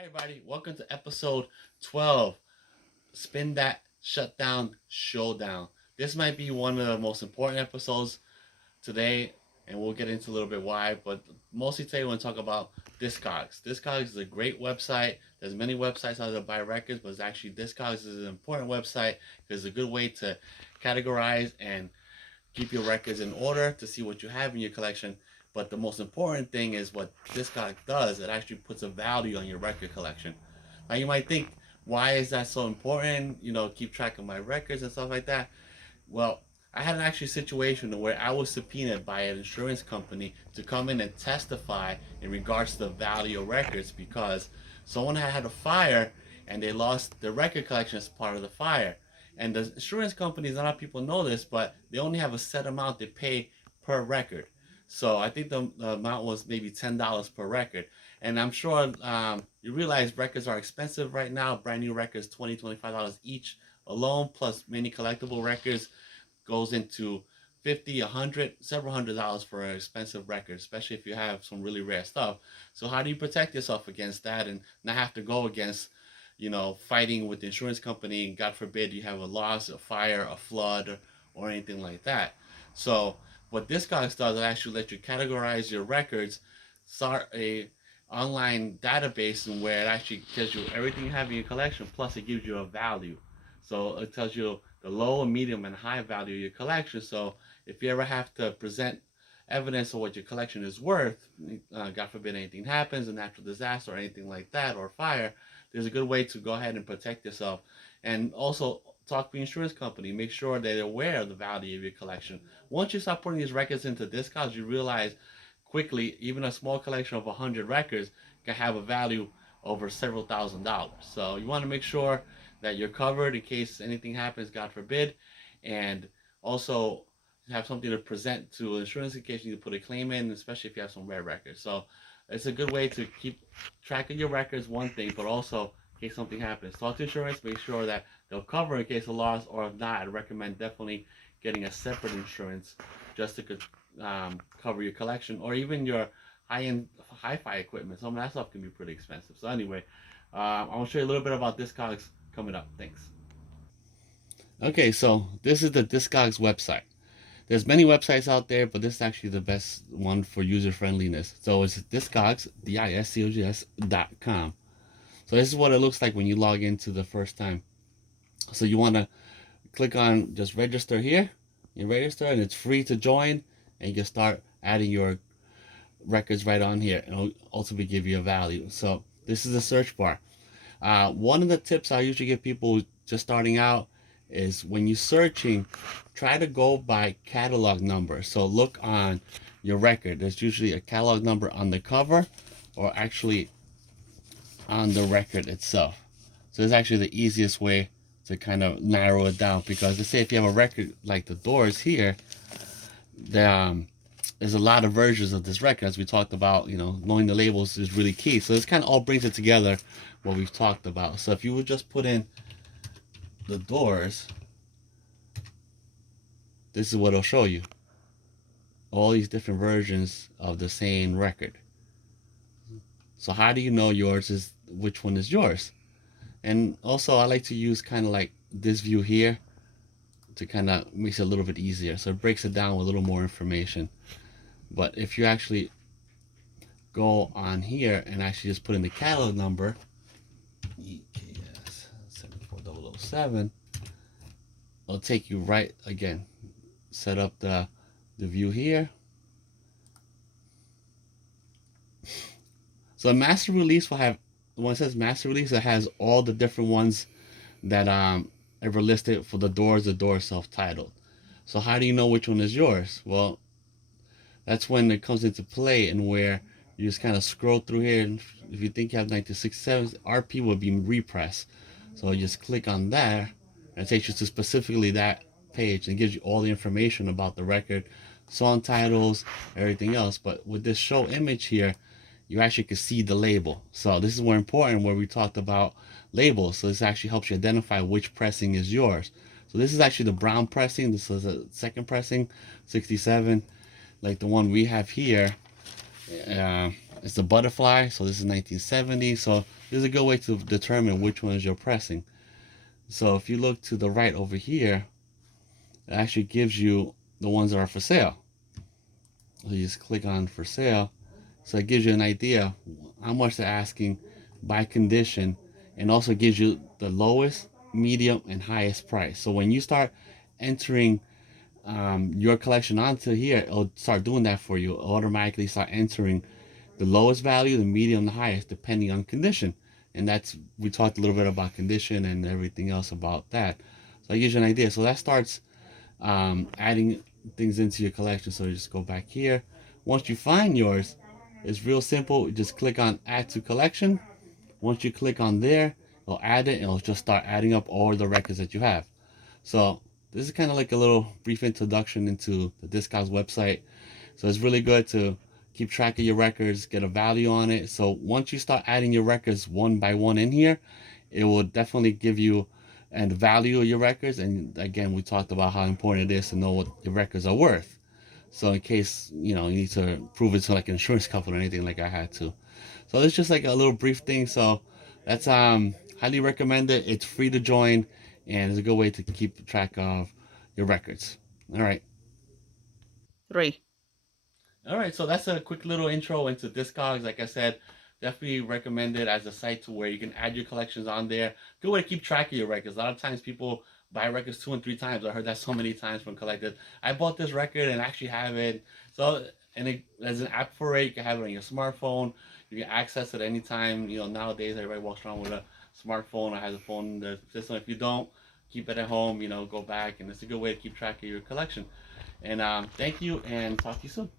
Hi everybody, welcome to episode 12, Spin That Shutdown Showdown. This might be one of the most important episodes today, and we'll get into a little bit why, but mostly today we're going to talk about Discogs. Discogs is a great website. There's many websites out there to buy records, but it's actually Discogs is an important website because it's a good way to categorize and keep your records in order to see what you have in your collection. But the most important thing is what Discog does. It actually puts a value on your record collection. Now you might think, why is that so important? Keep track of my records and stuff like that. Well, I had an actual situation where I was subpoenaed by an insurance company to come in and testify in regards to the value of records because someone had a fire and they lost their record collection as part of the fire. And the insurance companies, not a lot of people know this, but they only have a set amount they pay per record. So I think the amount was maybe $10 per record. And I'm sure you realize records are expensive right now. Brand new records, $20, $25 each alone, plus many collectible records goes into 50, 100, several $100s for an expensive record, especially if you have some really rare stuff. So how do you protect yourself against that and not have to go against, fighting with the insurance company, and God forbid you have a loss, a fire, a flood, or anything like that. So what this guy does, it actually let you categorize your records, start a online database and where it actually tells you everything you have in your collection, plus it gives you a value. So it tells you the low, medium, and high value of your collection. So if you ever have to present evidence of what your collection is worth, God forbid anything happens, a natural disaster or anything like that, or fire, there's a good way to go ahead and protect yourself. And also talk to the insurance company. Make sure that they're aware of the value of your collection. Once you start putting these records into Discogs, you realize quickly even a small collection of 100 records can have a value over several $1,000s. So you want to make sure that you're covered in case anything happens, God forbid, and also have something to present to insurance in case you need to put a claim in, especially if you have some rare records. So it's a good way to keep track of your records, one thing, but also in case something happens. Talk to insurance, make sure that they'll cover in case of loss, or if not, I'd recommend definitely getting a separate insurance just to cover your collection or even your high-end hi-fi equipment. Some of that stuff can be pretty expensive. So anyway, I want to show you a little bit about Discogs coming up. Thanks. Okay, so this is the Discogs website. There's many websites out there, but this is actually the best one for user friendliness. So it's Discogs, Discogs.com. So this is what it looks like when you log into the first time. So you want to click on just register here. You register and it's free to join, and you can start adding your records right on here, and it'll ultimately give you a value. So this is the search bar. One of the tips I usually give people just starting out is when you're searching, try to go by catalog number. So look on your record. There's usually a catalog number on the cover or actually on the record itself. So it's actually the easiest way to kind of narrow it down, because let's say if you have a record like the Doors here, there's a lot of versions of this record, as we talked about. Knowing the labels is really key. So this kind of all brings it together, what we've talked about. So if you would just put in the Doors, this is what it'll show you. All these different versions of the same record. So how do you know which one is yours? And also I like to use kind of like this view here to kind of makes it a little bit easier. So it breaks it down with a little more information. But if you actually go on here and actually just put in the catalog number, EKS 74007, it'll take you right again. Set up the view here. So a master release will have, when it says master release, it has all the different ones that ever listed for the Doors self-titled. So how do you know which one is yours? Well, that's when it comes into play, and where you just kind of scroll through here, and if you think you have 1967, RP will be repressed. So you just click on that, and it takes you to specifically that page and gives you all the information about the record, song titles, everything else. But with this show image here, you actually can see the label. So this is more important, where we talked about labels. So this actually helps you identify which pressing is yours. So this is actually the brown pressing. This is a second pressing, 67, like the one we have here. It's the butterfly, so this is 1970. So this is a good way to determine which ones you're pressing. So if you look to the right over here, it actually gives you the ones that are for sale. So you just click on for sale. So it gives you an idea how much they're asking by condition, and also gives you the lowest, medium, and highest price. So when you start entering your collection onto here, it'll start doing that for you. It'll automatically start entering the lowest value, the medium, the highest, depending on condition. And that's, we talked a little bit about condition and everything else about that. So it gives you an idea. So that starts adding things into your collection. So you just go back here. Once you find yours, it's real simple. You just click on add to collection. Once you click on there, it'll add it and it'll just start adding up all the records that you have. So this is kind of like a little brief introduction into the Discogs website. So it's really good to keep track of your records, get a value on it. So once you start adding your records one by one in here, it will definitely give you and value of your records. And again, we talked about how important it is to know what your records are worth. So in case, you know, you need to prove it to like an insurance company or anything like I had to. So it's just like a little brief thing. So that's highly recommend it. It's free to join and it's a good way to keep track of your records. All right. 3. All right, so that's a quick little intro into Discogs. Like I said, definitely recommend it as a site to where you can add your collections on there. Good way to keep track of your records. A lot of times people buy records 2 and 3 times. I heard that so many times from collectors. I bought this record and actually have it. So, and there's an app for it. You can have it on your smartphone. You can access it anytime. You know, nowadays everybody walks around with a smartphone or has a phone in the system. If you don't, keep it at home. You know, go back, and it's a good way to keep track of your collection. And thank you, and talk to you soon.